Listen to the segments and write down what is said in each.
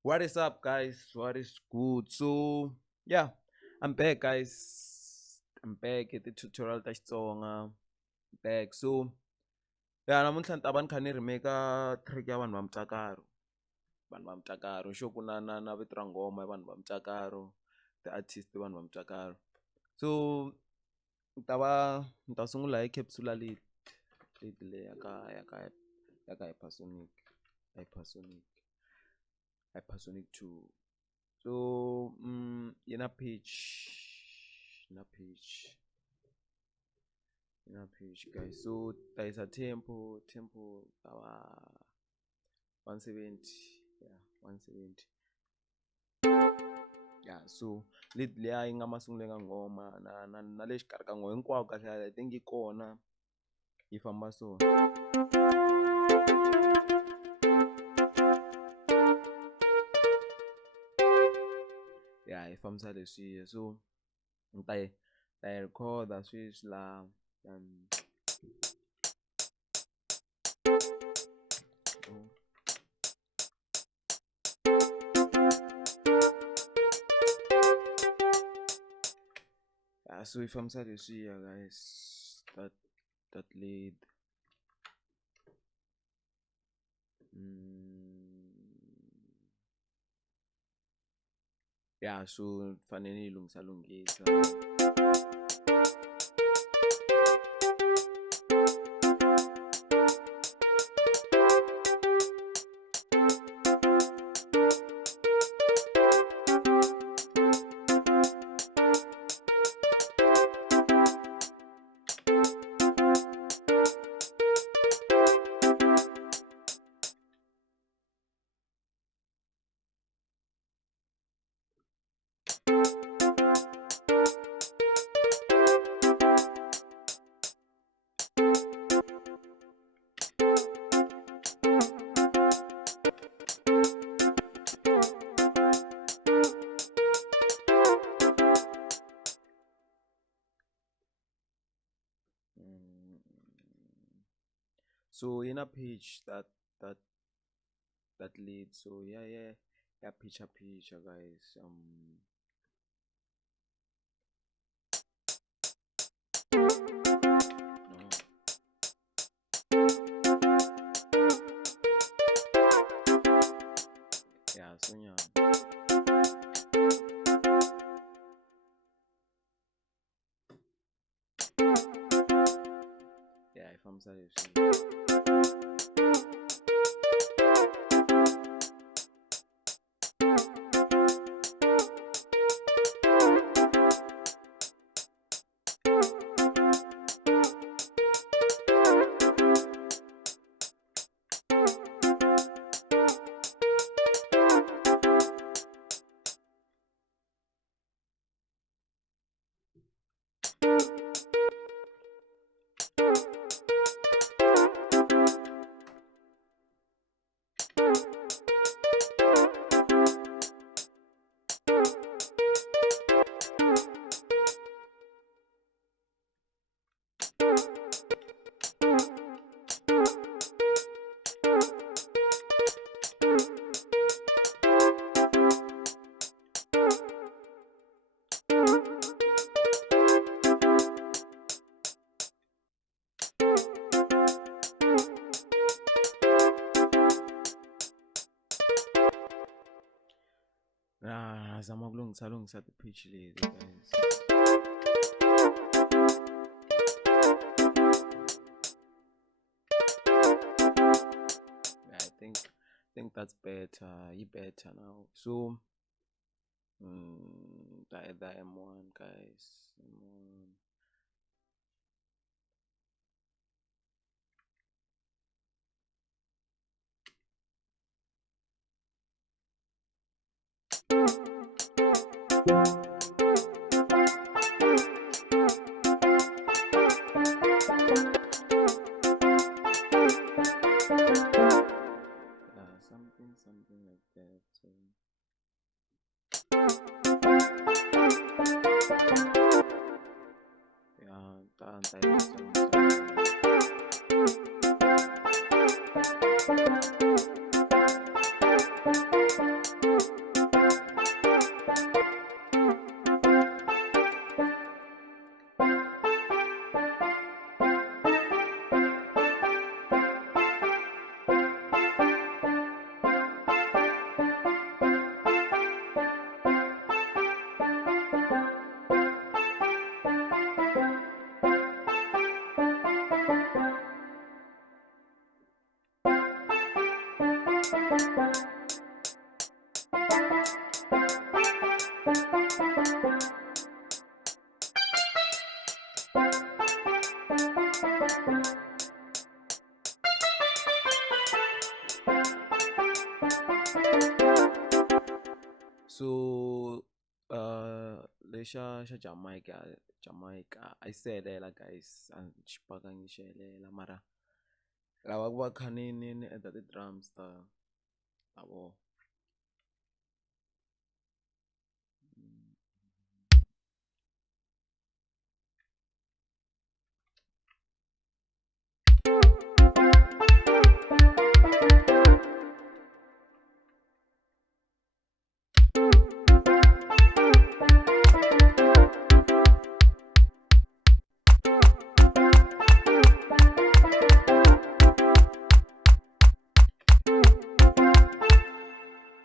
What is up, guys? What is good? So, yeah, I'm back, guys. I'm back at the tutorial ta Xitsonga. Back. So, yeah, namuntlha ni ta va ni kha ni remake track ya vanhu va mutsakaro. Vanhu va mutsakaro. Sure ku na vito ra nghoma ya vanhu va mutsakaro. The-artist vanhu va mutsakaro. So, ni ta sungula hi capsula lead le ya ka hypersonic 2. So in a page guys. So there is a tempo our 170. Yeah, 170. Yeah, so lead leya yi nga masungule ka nghoma na le xikarhi ka nghoma hinkwako kahle I think yi kona yi famba so. Yeah, yi fambisa leswiya so ni ta yi recorder sweswi laha yeah, so yi fambisa leswiya guys that lead. Yeah, so fanele ni yi lunghisa. So in a page that leads. So yeah, picture guys. No. Yeah, so yeah. Yeah, if I'm sorry. Zama kulungisa the pitch lezi guys. Yeah, I think that's better. You better now. So the M1 guys. M1. Something like that. So yeah, So lexa Jamaica a yi sehelela guys a ni xipaka ngi xehelela mara lava ku va kha ni endla ti-drums ta vo.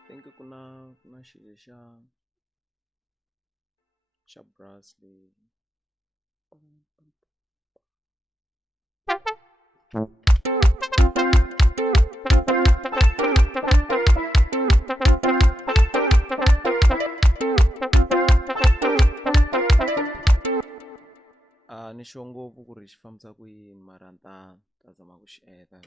Think ku na xilo xa brass leyi. Ni sure ngopfu ku ri xi fambisa ku yini mara ni ta zama ku xi endla.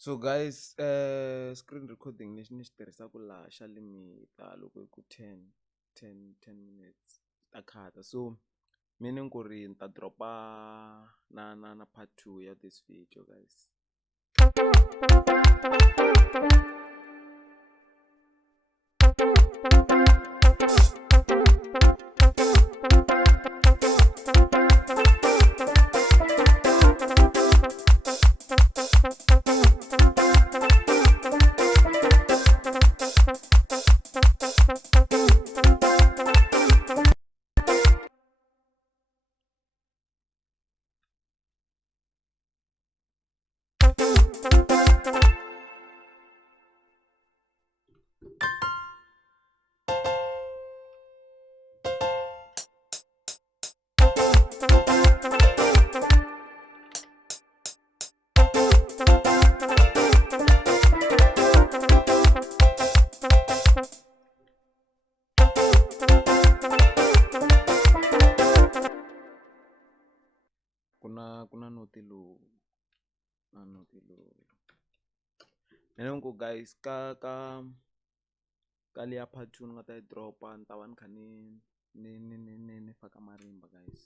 So guys, screen recording lexi ni xi tirhisaka laha xa limita loko hi ku 10 minutes ta khata. So meaning ku ri ni ta dropa na part 2 ya this video guys. Kuna noti lowu na noti lowu. Meaning ku guys ka liya part 2 ni nga ta yi dropa ni ta va ni kha ni faka marimba guys.